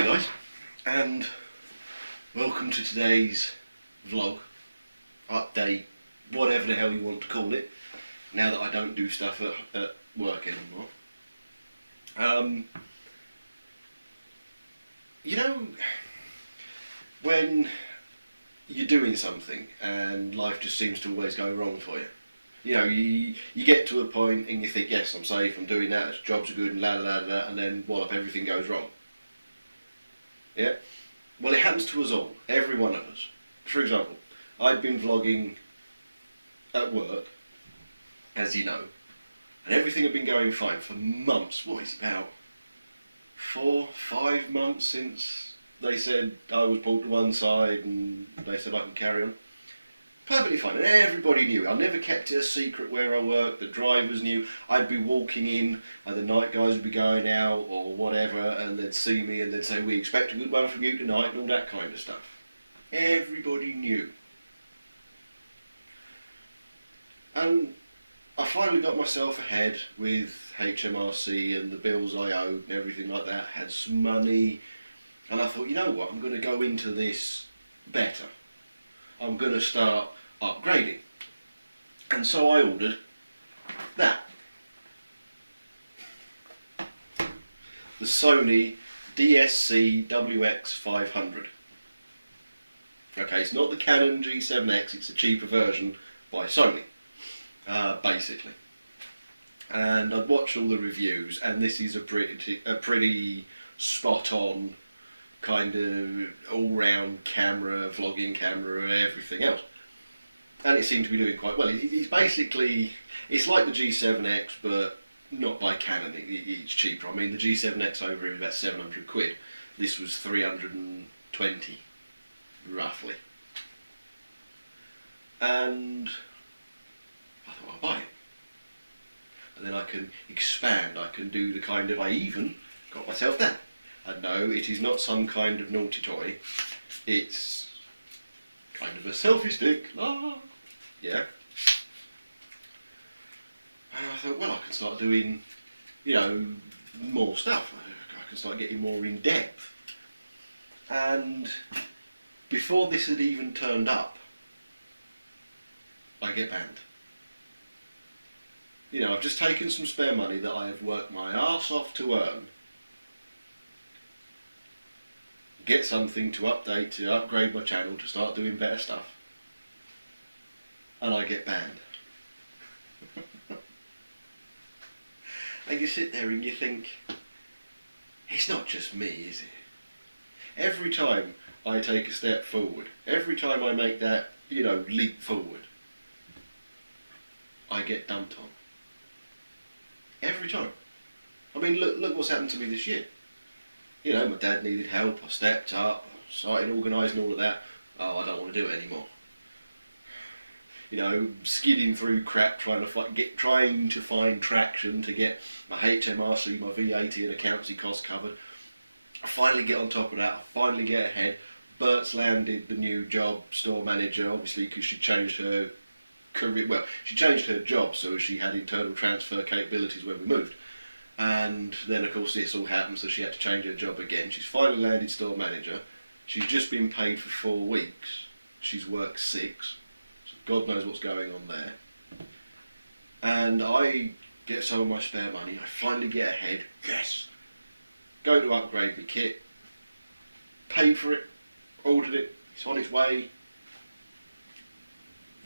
Hi guys, and welcome to today's vlog, update, whatever the hell you want to call it, now that I don't do stuff at work anymore. You know, when you're doing something and life just seems to always go wrong for you. You know, you get to a point and you think, yes, I'm safe, I'm doing that, jobs are good, and la la la la, and then wallop, everything goes wrong. Yeah? Well, it happens to us all, every one of us. For example, I'd been vlogging at work, as you know, and everything had been going fine for months. What is it, about 4-5 months since they said I was pulled to one side and they said I can carry on. Perfectly fine, and everybody knew. I never kept it a secret where I worked. The drivers knew. I'd be walking in and the night guys would be going out or whatever, and they'd see me and they'd say, we expect a good one from you tonight, and all that kind of stuff. Everybody knew. And I finally got myself ahead with HMRC and the bills I owed and everything like that. Had some money, and I thought, you know what, I'm going to go into this better. I'm going to start upgrading. And so I ordered that. The Sony DSC WX500. Okay, it's not the Canon G7X, it's a cheaper version by Sony, basically. And I'd watched all the reviews, and this is a pretty spot-on kind of all-round camera, vlogging camera, everything else. And it seemed to be doing quite well. It's basically, it's like the G7X, but not by Canon. It's cheaper. I mean, the G7X over here was about 700 quid. This was 320, roughly. And I thought, I'll buy it. And then I can expand. I can do the kind of, I even got myself that. And no, it is not some kind of naughty toy. It's kind of a selfie stick. Ah, yeah. And I thought, well, I can start doing, you know, more stuff. I can start getting more in depth. And before this had even turned up, I get banned. You know, I've just taken some spare money that I have worked my arse off to earn. Get something to update, to upgrade my channel, to start doing better stuff. And I get banned. And you sit there and you think, it's not just me, is it? Every time I take a step forward, every time I make that, you know, leap forward, I get dumped on. Every time. I mean, look what's happened to me this year. You know, my dad needed help, I stepped up, started organising all of that. Oh, I don't want to do it anymore. You know, skidding through crap, trying to find traction to get my HMRC, my VAT and accountancy costs covered. I finally get on top of that, I finally get ahead. Bert's landed the new job, store manager, obviously because she changed her career, well, she changed her job so she had internal transfer capabilities when we moved. And then of course this all happened, so she had to change her job again. She's finally landed store manager. She's just been paid for 4 weeks. She's worked 6. So God knows what's going on there. And I get some of my spare money. I finally get ahead. Yes! Go to upgrade my kit. Paid for it. Ordered it. It's on its way.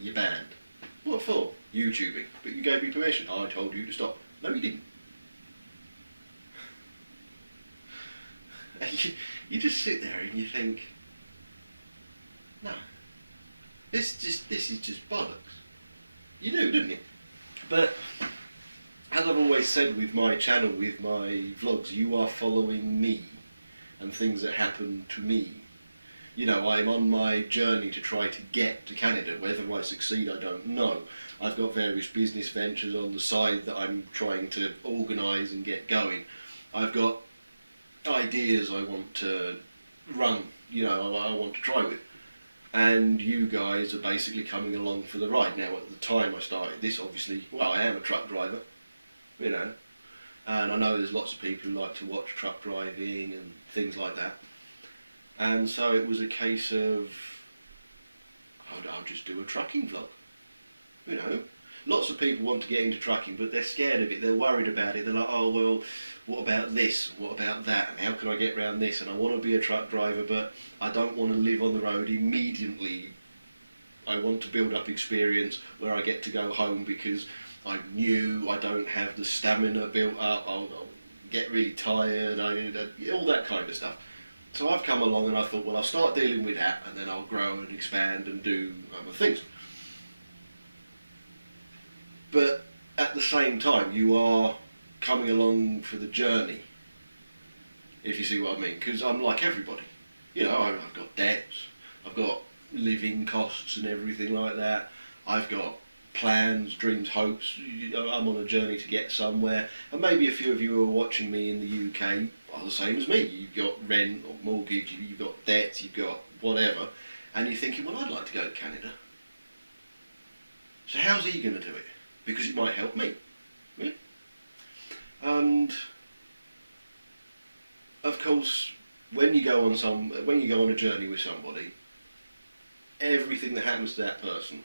You're banned. What for? YouTubing. But you gave me permission. I told you to stop. No, you didn't. You just sit there and you think, no, this is just bollocks. You do, don't you? But as I've always said with my channel, with my vlogs, you are following me and things that happen to me. You know, I'm on my journey to try to get to Canada. Whether I succeed, I don't know. I've got various business ventures on the side that I'm trying to organise and get going. I've got ideas I want to run, you know, I want to try with. And you guys are basically coming along for the ride. Now, at the time I started this, obviously, well, I am a truck driver, you know, and I know there's lots of people who like to watch truck driving and things like that. And so it was a case of, I'll just do a trucking vlog. You know, lots of people want to get into trucking, but they're scared of it, they're worried about it. They're like, oh well, what about this, what about that, and how can I get around this, and I want to be a truck driver, but I don't want to live on the road immediately. I want to build up experience where I get to go home because I'm new, I don't have the stamina built up, I'll get really tired, all that kind of stuff. So I've come along and I thought, well, I'll start dealing with that, and then I'll grow and expand and do other things. But at the same time, you are coming along for the journey, if you see what I mean, because I'm like everybody. You know, I've got debts, I've got living costs and everything like that. I've got plans, dreams, hopes. You know, I'm on a journey to get somewhere, and maybe a few of you who are watching me in the UK are the same as me. You've got rent or mortgage, you've got debts, you've got whatever, and you're thinking, well, I'd like to go to Canada. So how's he going to do it? Because it might help me. Yeah? And of course, when you go on a journey with somebody, everything that happens to that person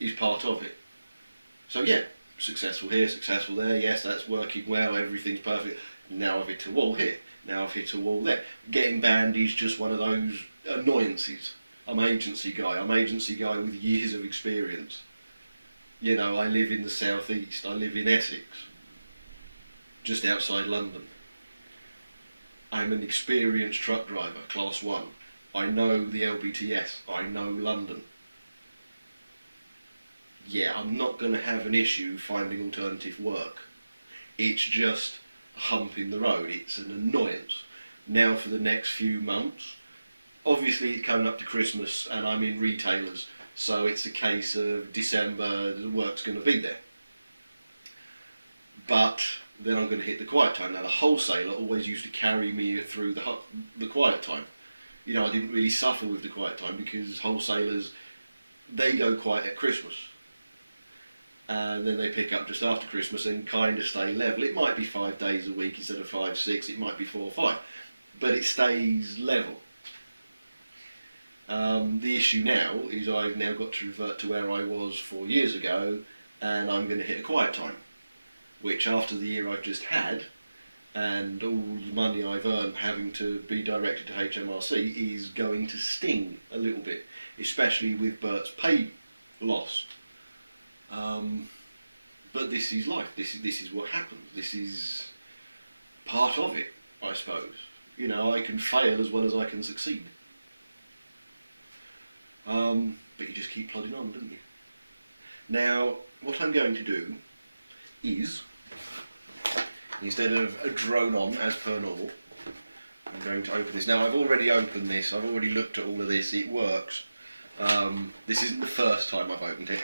is part of it. So yeah, successful here, successful there, yes, that's working well, everything's perfect. Now I've hit a wall here, now I've hit a wall there. Getting banned is just one of those annoyances. I'm agency guy with years of experience. You know, I live in the southeast, I live in Essex, just outside London. I'm an experienced truck driver, class 1. I know the LBTS, I know London. Yeah, I'm not going to have an issue finding alternative work. It's just a hump in the road, it's an annoyance. Now for the next few months, obviously it's coming up to Christmas and I'm in retailers, so it's a case of December, the work's going to be there. But then I'm going to hit the quiet time. Now the wholesaler always used to carry me through the quiet time. You know, I didn't really suffer with the quiet time because wholesalers, they go quiet at Christmas. And then they pick up just after Christmas and kind of stay level. It might be 5 days a week instead of 5, 6, it might be 4 or 5. But it stays level. The issue now is I've now got to revert to where I was 4 years ago, and I'm going to hit a quiet time, which after the year I've just had and all the money I've earned having to be directed to HMRC is going to sting a little bit, especially with Bert's pay loss. But this is life, this is what happens, this is part of it, I suppose. You know, I can fail as well as I can succeed. But you just keep plodding on, don't you? Now, what I'm going to do is, instead of a drone on as per normal, I'm going to open this. Now I've already opened this, I've already looked at all of this, it works. This isn't the first time I've opened it.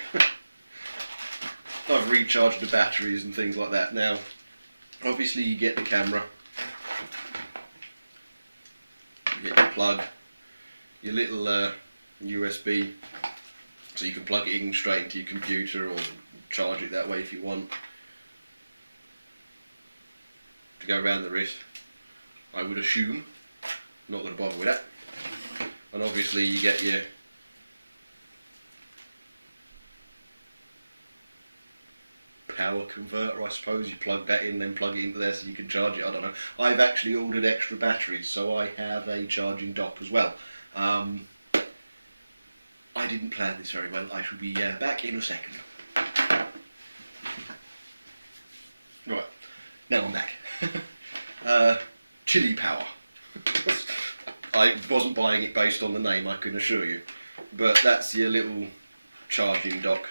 I've recharged the batteries and things like that. Now, obviously you get the camera, you get your plug, your little USB, so you can plug it in straight into your computer or charge it that way if you want. To go around the wrist, I would assume. I'm not going to bother with that. And obviously you get your power converter, I suppose. You plug that in, then plug it into there so you can charge it. I don't know. I've actually ordered extra batteries, so I have a charging dock as well. I didn't plan this very well. I shall be back in a second. Right, now I'm back. Chili Power. I wasn't buying it based on the name, I can assure you. But that's your little charging dock.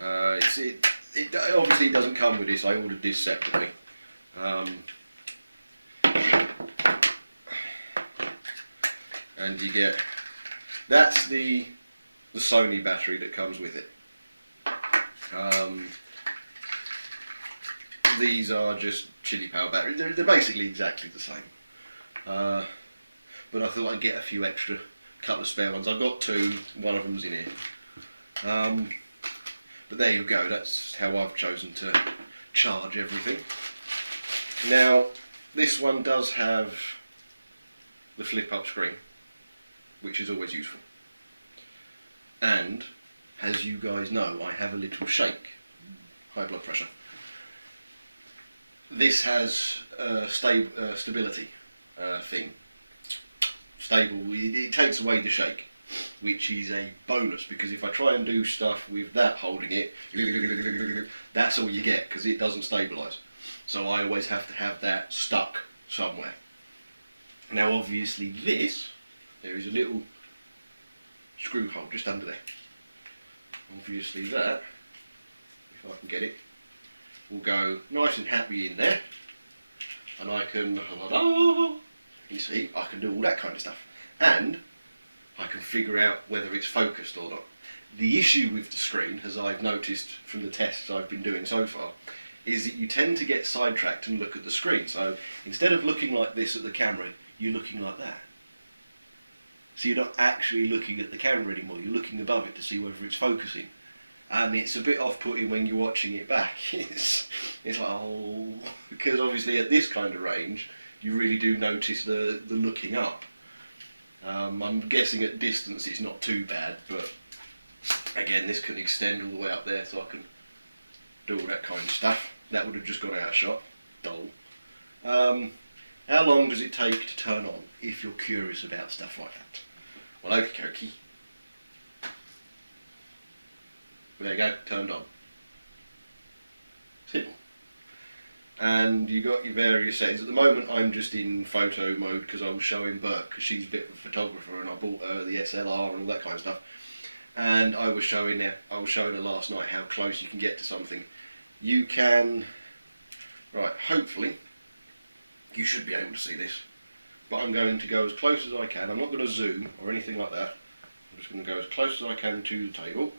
It obviously doesn't come with this, I ordered this separately. And you get, that's the Sony battery that comes with it. These are just Chili Power batteries. They're basically exactly the same. But I thought I'd get a few extra, couple of spare ones. I've got 2, one of them's in here. But there you go, that's how I've chosen to charge everything. Now, this one does have the flip up screen, which is always useful. And, as you guys know, I have a little shake, high blood pressure. This has a stability thing. Stable, it takes away the shake, which is a bonus, because if I try and do stuff with that holding it, that's all you get, because it doesn't stabilise. So I always have to have that stuck somewhere. Now obviously this, there is a little screw hole just under there. Obviously that, if I can get it, will go nice and happy in there, and I can, you see, I can do all that kind of stuff, and I can figure out whether it's focused or not. The issue with the screen, as I've noticed from the tests I've been doing so far, is that you tend to get sidetracked and look at the screen. So instead of looking like this at the camera, you're looking like that. So you're not actually looking at the camera anymore, you're looking above it to see whether it's focusing. And it's a bit off-putting when you're watching it back. It's like, oh, because obviously at this kind of range, you really do notice the looking up. I'm guessing at distance it's not too bad, but again, this can extend all the way up there, so I can do all that kind of stuff. That would have just gone out of shot. Dull. How long does it take to turn on, if you're curious about stuff like that? Well, okie dokie. There you go, turned on. Simple. And you got your various settings. At the moment I'm just in photo mode because I was showing Burke, because she's a bit of a photographer, and I bought her the SLR and all that kind of stuff. And I was showing her last night how close you can get to something. You can, right, hopefully you should be able to see this, but I'm going to go as close as I can. I'm not going to zoom or anything like that. I'm just going to go as close as I can to the table.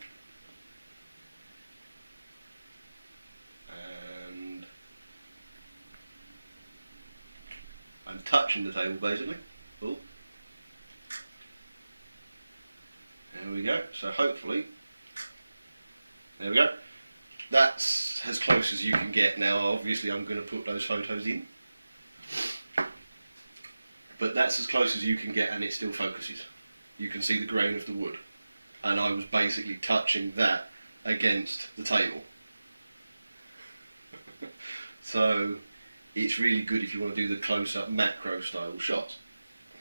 And I'm touching the table basically. Oh. There we go. So hopefully, there we go. That's as close as you can get. Now obviously I'm going to put those photos in, but that's as close as you can get, and it still focuses. You can see the grain of the wood, and I was basically touching that against the table. So it's really good if you want to do the close-up macro style shots.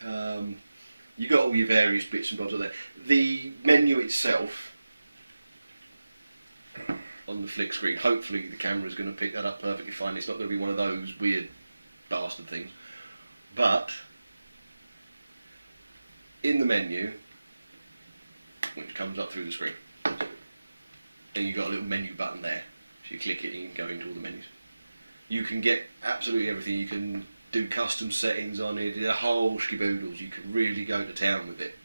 You got all your various bits and bobs on there. The menu itself on the flick screen, hopefully the camera's going to pick that up perfectly fine. It's not going to be one of those weird bastard things. But in the menu, which comes up through the screen, and you've got a little menu button there. So you click it and you can go into all the menus. You can get absolutely everything. You can do custom settings on it, the whole skiboodles. You can really go to town with it.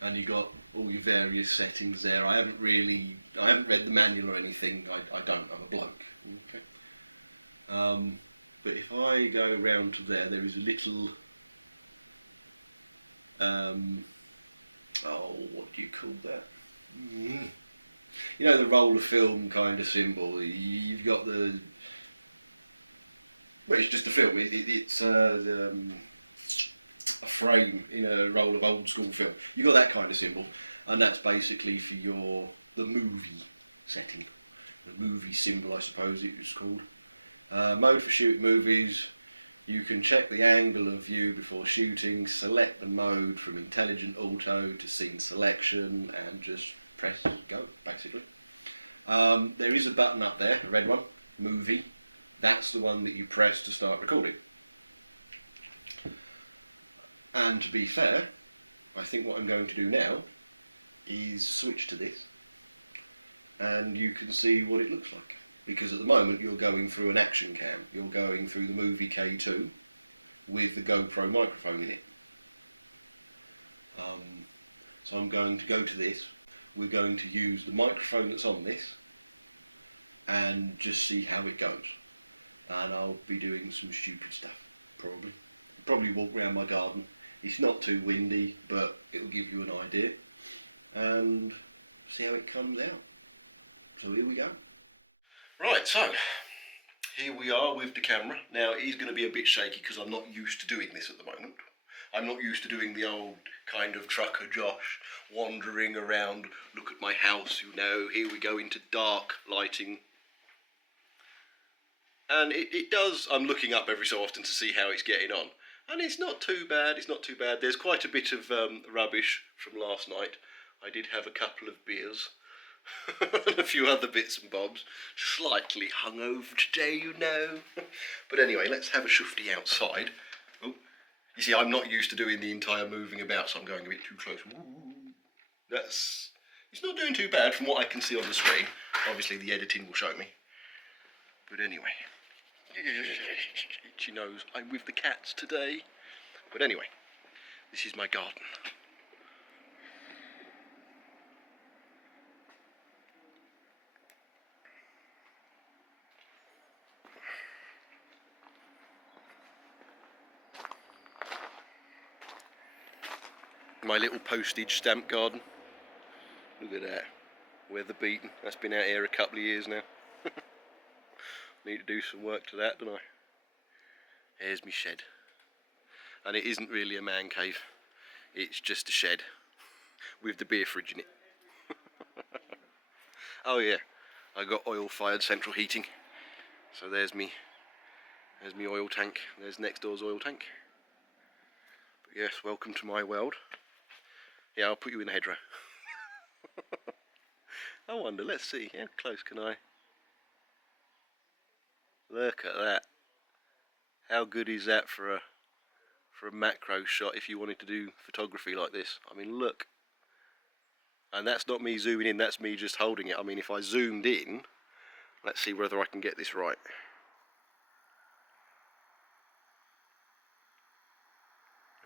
And you've got all your various settings there. I haven't read the manual or anything. I don't, I'm a bloke. Okay. But if I go round to there, there is a little, oh, what do you call that? You know, the roll of film kind of symbol. You've got the, well, it's just a film. It's a frame in a roll of old school film. You've got that kind of symbol, and that's basically for the movie setting. The movie symbol, I suppose it was called. Mode for shooting movies. You can check the angle of view before shooting, select the mode from intelligent auto to scene selection, and just press go, basically. There is a button up there, a red one, movie. That's the one that you press to start recording. And to be fair, I think what I'm going to do now is switch to this, and you can see what it looks like. Because at the moment you're going through an action cam, you're going through the Movie K2 with the GoPro microphone in it. So I'm going to go to this, we're going to use the microphone that's on this and just see how it goes. And I'll be doing some stupid stuff, probably. Probably walk around my garden. It's not too windy, but it'll give you an idea. And see how it comes out. So here we go. Right, so here we are with the camera. Now it is going to be a bit shaky because I'm not used to doing this at the moment. I'm not used to doing the old kind of trucker Josh, wandering around, look at my house, you know, here we go into dark lighting. And it does, I'm looking up every so often to see how it's getting on. And it's not too bad, it's not too bad. There's quite a bit of rubbish from last night. I did have a couple of beers. And a few other bits and bobs. Slightly hungover today, you know. But anyway, let's have a shufty outside. Oh, you see, I'm not used to doing the entire moving about, so I'm going a bit too close. It's not doing too bad from what I can see on the screen. Obviously, the editing will show me. But anyway, itchy nose. I'm with the cats today. But anyway, this is my garden. My little postage stamp garden. Look at that. Weather beaten. That's been out here a couple of years now. Need to do some work to that, don't I? There's my shed. And it isn't really a man cave. It's just a shed with the beer fridge in it. Oh yeah, I got oil-fired central heating. So there's me oil tank. There's next door's oil tank. But yes, welcome to my world. Yeah, I'll put you in the hedgerow. I wonder, let's see, how close can I? Look at that. How good is that for a macro shot if you wanted to do photography like this? I mean, look. And that's not me zooming in, that's me just holding it. I mean, if I zoomed in, let's see whether I can get this right.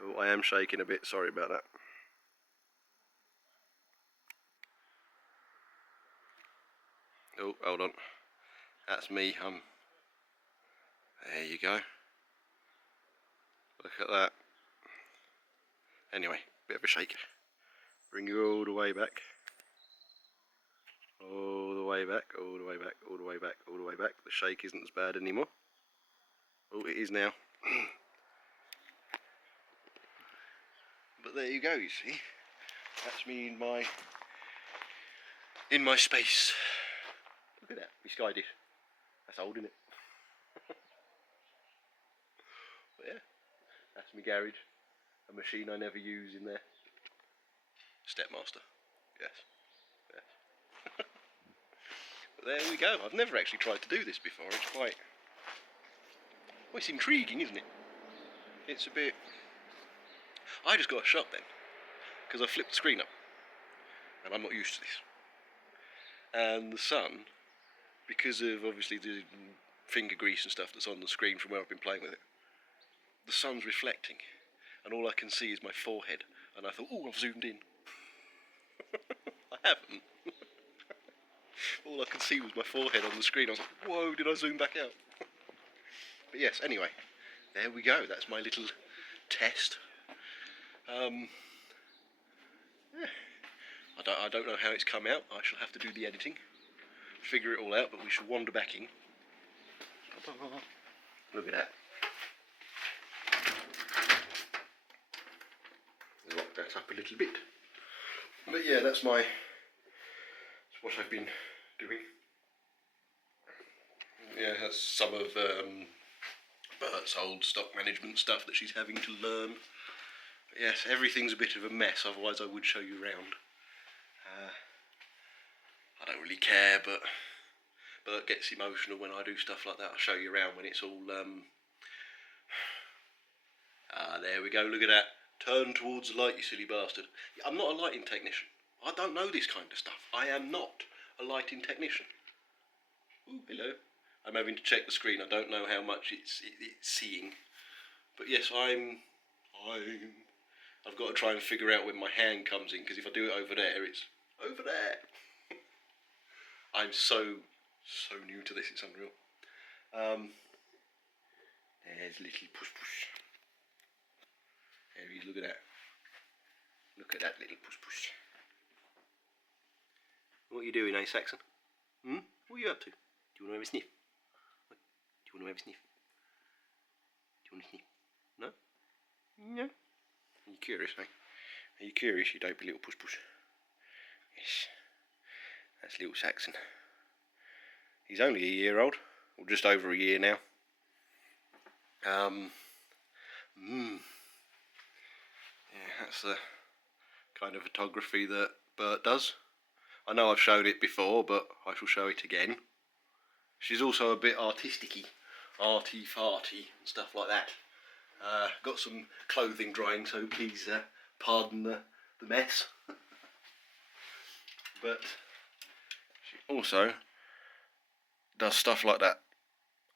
Oh, I am shaking a bit, sorry about that. Oh, hold on. That's me, there you go. Look at that. Anyway, bit of a shake. Bring you all the way back. All the way back, all the way back, all the way back, all the way back. The shake isn't as bad anymore. Oh, it is now. But there you go, you see. That's me in my space. Look at that, my sky dish. That's old, isn't it? But yeah, that's my garage. A machine I never use in there. Stepmaster. Yes. Yes. But there we go. I've never actually tried to do this before. It's quite... well, it's intriguing, isn't it? It's a bit... I just got a shock then. Because I flipped the screen up. And I'm not used to this. And the sun, because of obviously the finger grease and stuff that's on the screen from where I've been playing with it, the sun's reflecting. And all I can see is my forehead. And I thought, oh, I've zoomed in. I haven't. All I could see was my forehead on the screen. I was like, whoa, did I zoom back out? But yes, anyway, there we go. That's my little test. Yeah. I don't know how it's come out. I shall have to do the editing, figure it all out, but we shall wander back in. Look at that. Lock that up a little bit. But yeah, that's what I've been doing. Yeah, that's some of Bert's old stock management stuff that she's having to learn. But yes, everything's a bit of a mess, otherwise I would show you around. I don't really care, but Bert gets emotional when I do stuff like that. I'll show you around when it's all... there we go, look at that. Turn towards the light, you silly bastard. I'm not a lighting technician. I don't know this kind of stuff. I am not a lighting technician. Ooh, hello. I'm having to check the screen. I don't know how much it's seeing. But yes, I've got to try and figure out when my hand comes in, because if I do it over there, it's over there. I'm so new to this, it's unreal. There's little push. There he is, look at that. Look at that little push. What are you doing, eh, Saxon? What are you up to? Do you want to have a sniff? Do Do you want to have a sniff? Do you want to sniff? No? No? Are you curious, eh? Are you curious, you dopey little puss puss? Yes. That's little Saxon. He's only a year old, or just over a year now. Yeah, that's the kind of photography that Bert does. I know I've shown it before, but I shall show it again. She's also a bit artistic-y, arty-farty and stuff like that. Got some clothing drying, so please pardon the mess. But she also does stuff like that,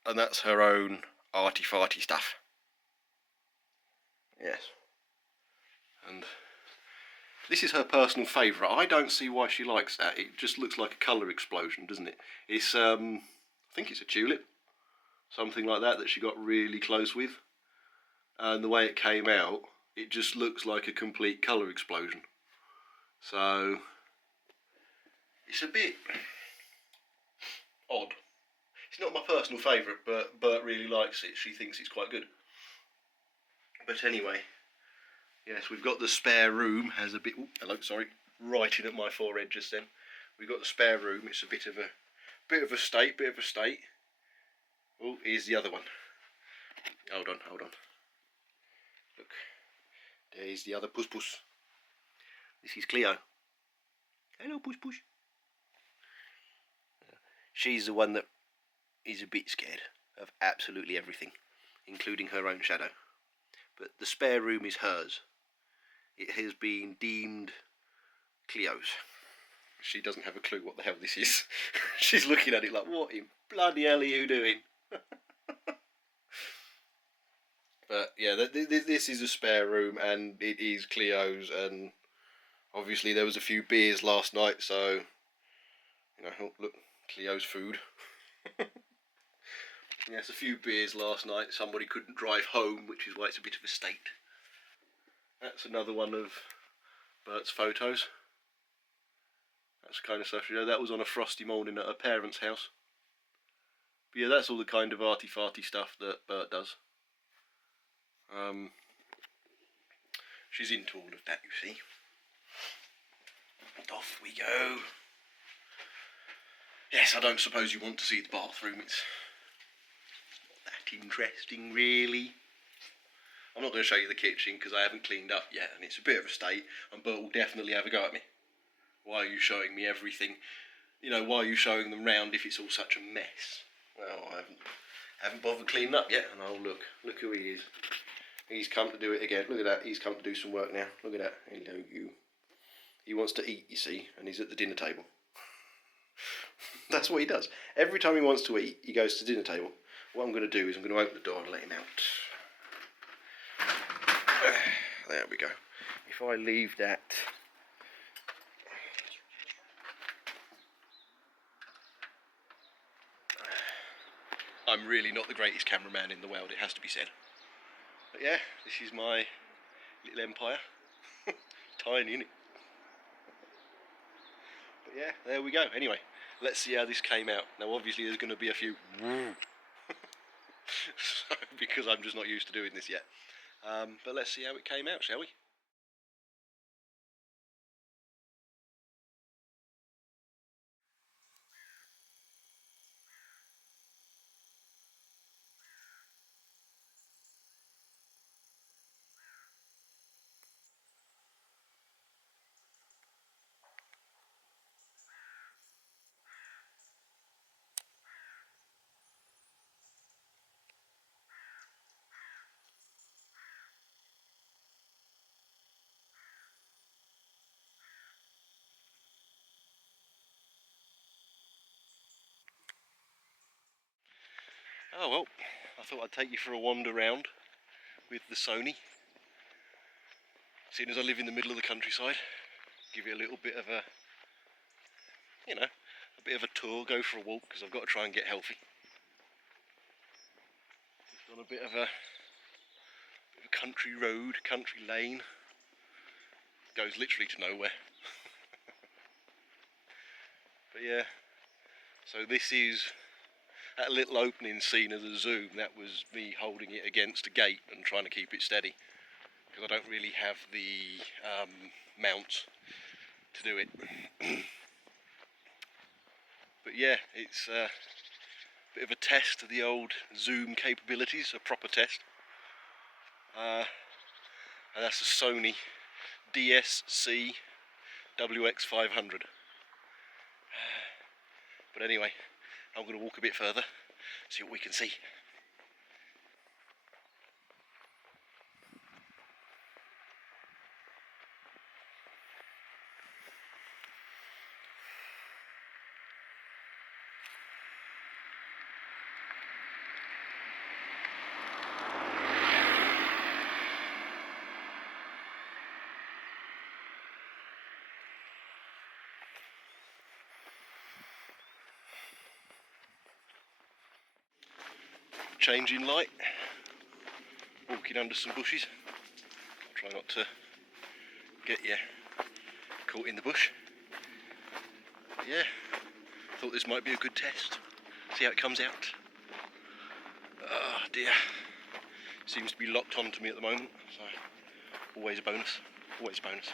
and that's her own arty-farty stuff. Yes. And this is her personal favourite. I don't see why she likes that. It just looks like a colour explosion, doesn't it? It's, I think it's a tulip. Something like that she got really close with. And the way it came out, it just looks like a complete colour explosion. So, it's a bit odd. It's not my personal favourite, but Bert really likes it. She thinks it's quite good. But anyway, yes, we've got the spare room. Has a bit. Oh, hello, sorry, right in at my forehead just then. We've got the spare room. It's a bit of a state. Oh, here's the other one. Hold on. Look, there's the other puss puss. This is Cleo. Hello, puss puss. She's the one that is a bit scared of absolutely everything, including her own shadow. But the spare room is hers. It has been deemed Cleo's. She doesn't have a clue what the hell this is. She's looking at it like, what in bloody hell are you doing? But yeah, this is a spare room, and it is Cleo's, and obviously there was a few beers last night, so, you know, oh, look, Cleo's food. Yes, a few beers last night. Somebody couldn't drive home, which is why it's a bit of a state. That's another one of Bert's photos. That's the kind of stuff, you know, that was on a frosty morning at her parents' house. But yeah, that's all the kind of arty-farty stuff that Bert does. She's into all of that, you see. And off we go. Yes, I don't suppose you want to see the bathroom. It's not that interesting, really. I'm not going to show you the kitchen because I haven't cleaned up yet, and it's a bit of a state, and Bert will definitely have a go at me. Why are you showing me everything? You know, why are you showing them round if it's all such a mess? Well, I haven't bothered cleaning up yet, and oh look who he is. He's come to do it again. Look at that, he's come to do some work now. Look at that, hello you. He wants to eat, you see, and he's at the dinner table. That's what he does. Every time he wants to eat, he goes to the dinner table. What I'm going to do is I'm going to open the door and let him out. There we go. If I leave that... I'm really not the greatest cameraman in the world, it has to be said. But yeah, this is my little empire. Tiny, innit? But yeah, there we go. Anyway, let's see how this came out. Now obviously there's going to be a few... because I'm just not used to doing this yet. But let's see how it came out, shall we? Oh well, I thought I'd take you for a wander round with the Sony. Seeing as I live in the middle of the countryside, give you a little bit of a, you know, a bit of a tour, go for a walk, because I've got to try and get healthy. It's on a bit of a country road, country lane. Goes literally to nowhere. But yeah, so this is that little opening scene of the zoom, that was me holding it against a gate and trying to keep it steady, because I don't really have the mount to do it. But yeah, it's a bit of a test of the old zoom capabilities, a proper test. And that's a Sony DSC WX500. But anyway, I'm going to walk a bit further, see what we can see. Changing light, walking under some bushes. Try not to get you caught in the bush. But yeah, thought this might be a good test. See how it comes out. Oh dear, seems to be locked onto me at the moment, so always a bonus, always a bonus.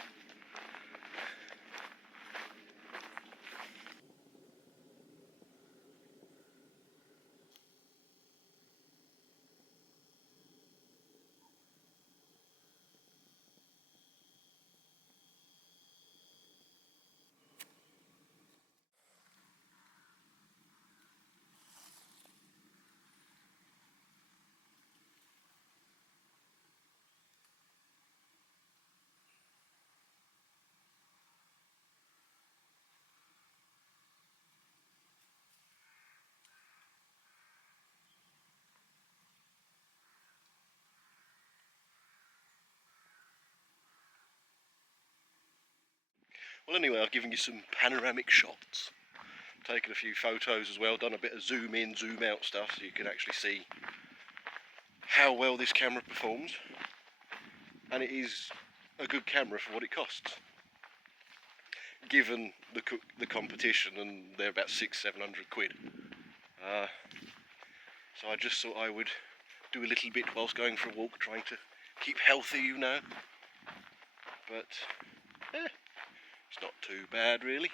Well anyway, I've given you some panoramic shots, taken a few photos as well, done a bit of zoom in, zoom out stuff so you can actually see how well this camera performs, and it is a good camera for what it costs. Given the competition, and they're about 600-700 quid. So I just thought I would do a little bit whilst going for a walk, trying to keep healthy, you know. But it's not too bad really.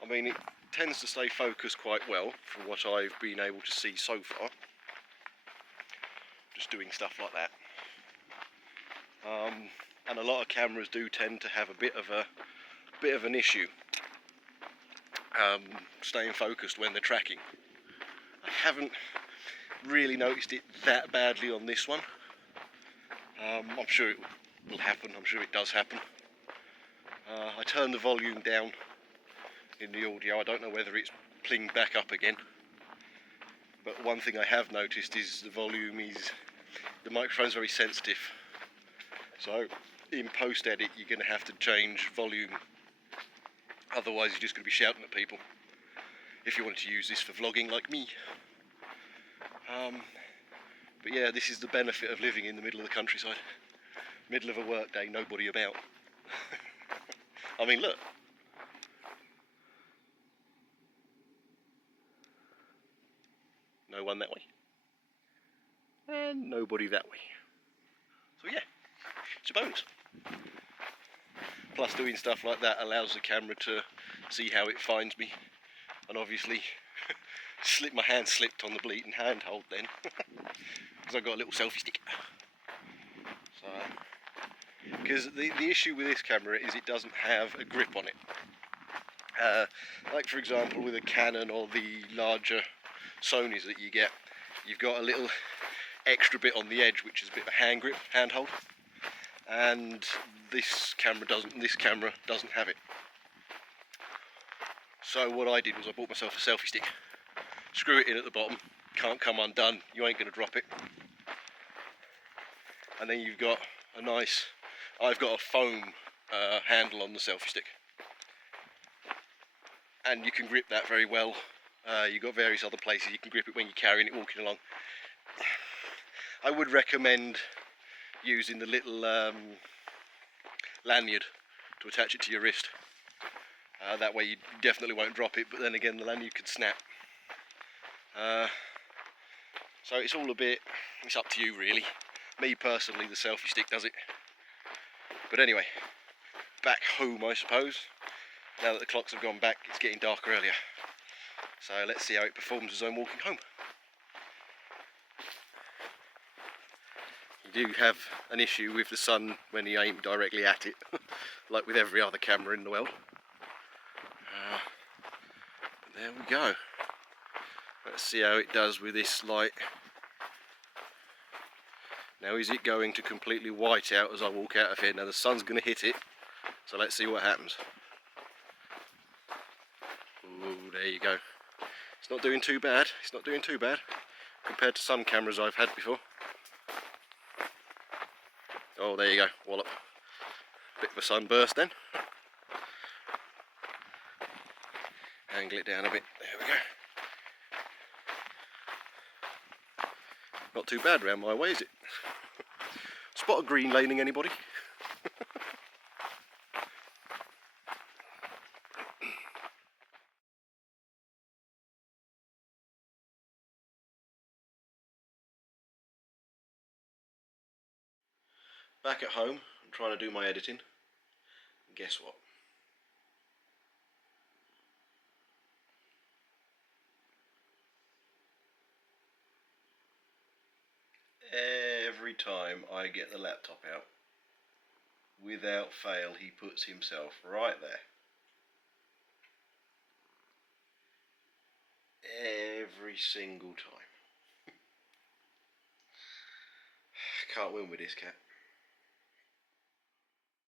I mean, it tends to stay focused quite well from what I've been able to see so far, just doing stuff like that. And a lot of cameras do tend to have a bit of an issue staying focused when they're tracking. I haven't really noticed it that badly on this one. I'm sure it will happen, I'm sure it does happen. I turned the volume down in the audio. I don't know whether it's plinged back up again, but one thing I have noticed is the microphone's very sensitive, so in post edit you're going to have to change volume, otherwise you're just going to be shouting at people if you wanted to use this for vlogging like me. But yeah, this is the benefit of living in the middle of the countryside. Middle of a work day, nobody about. I mean, look. No one that way. And nobody that way. So yeah, it's a bonus. Plus doing stuff like that allows the camera to see how it finds me. And obviously, my hand slipped on the bleeding handhold then. Because I've got a little selfie stick. So, because the issue with this camera is it doesn't have a grip on it. Like for example with a Canon or the larger Sonys that you get, you've got a little extra bit on the edge which is a bit of a hand grip, handhold, and this camera doesn't have it. So what I did was I bought myself a selfie stick, screw it in at the bottom, can't come undone, you ain't going to drop it, and then you've got a nice, I've got a foam handle on the selfie stick, and you can grip that very well. You've got various other places you can grip it when you're carrying it, walking along. I would recommend using the little lanyard to attach it to your wrist. That way you definitely won't drop it, but then again the lanyard could snap. So it's all it's up to you really. Me personally, the selfie stick does it. But anyway, back home I suppose. Now that the clocks have gone back, it's getting darker earlier. So let's see how it performs as I'm walking home. You do have an issue with the sun when you aim directly at it, like with every other camera in the world. But there we go. Let's see how it does with this light. Now is it going to completely white out as I walk out of here? Now the sun's going to hit it, so let's see what happens. Ooh, there you go. It's not doing too bad, it's not doing too bad compared to some cameras I've had before. Oh, there you go, wallop. Bit of a sunburst then. Angle it down a bit, there we go. Not too bad round my way, is it? Spot a green laning, anybody? Back at home, I'm trying to do my editing. And guess what? Every time I get the laptop out, without fail, he puts himself right there. Every single time. Can't win with this cat.